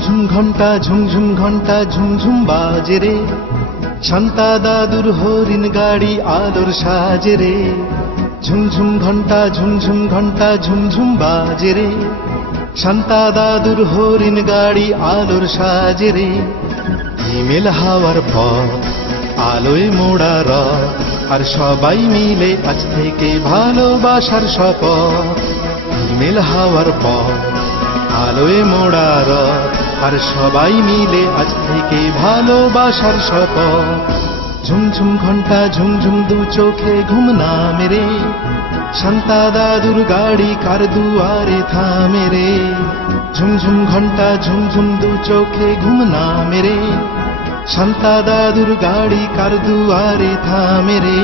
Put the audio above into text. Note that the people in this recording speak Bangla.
ঝুমঝুম ঘন্টা ঝুমঝুম ঘন্টা ঝুমঝুম বাজে রে, শান্তা দাদুর হরিণ গাড়ি আলোর সাজে রে। ঝুমঝুম ঘন্টা ঝুমঝুম ঘন্টা ঝুমঝুম বাজে রে, শান্তা দাদুর হরিণ গাড়ি আলোর সাজে রে। হিমেল হাওয়ার পথ আলোয় মোড়া রথ, আর সবাই মিলে আজ থেকে ভালোবাসার শপথ। হিমেল হাওয়ার পথ আলোয় মোড়া রথ, আর সবাই মিলে আজ থেকে ভালোবাসার শপথ। ঝুমঝুম ঘন্টা ঝুমঝুম দু চোখে ঘুম না মেরে, শান্তা দাদুর গাড়ি কার দুয়ারে থামে রে। ঝুমঝুম ঘন্টা ঝুমঝুম দু চোখে ঘুম না মেরে, শান্তা দাদুর গাড়ি কার দুয়ারে থামে রে।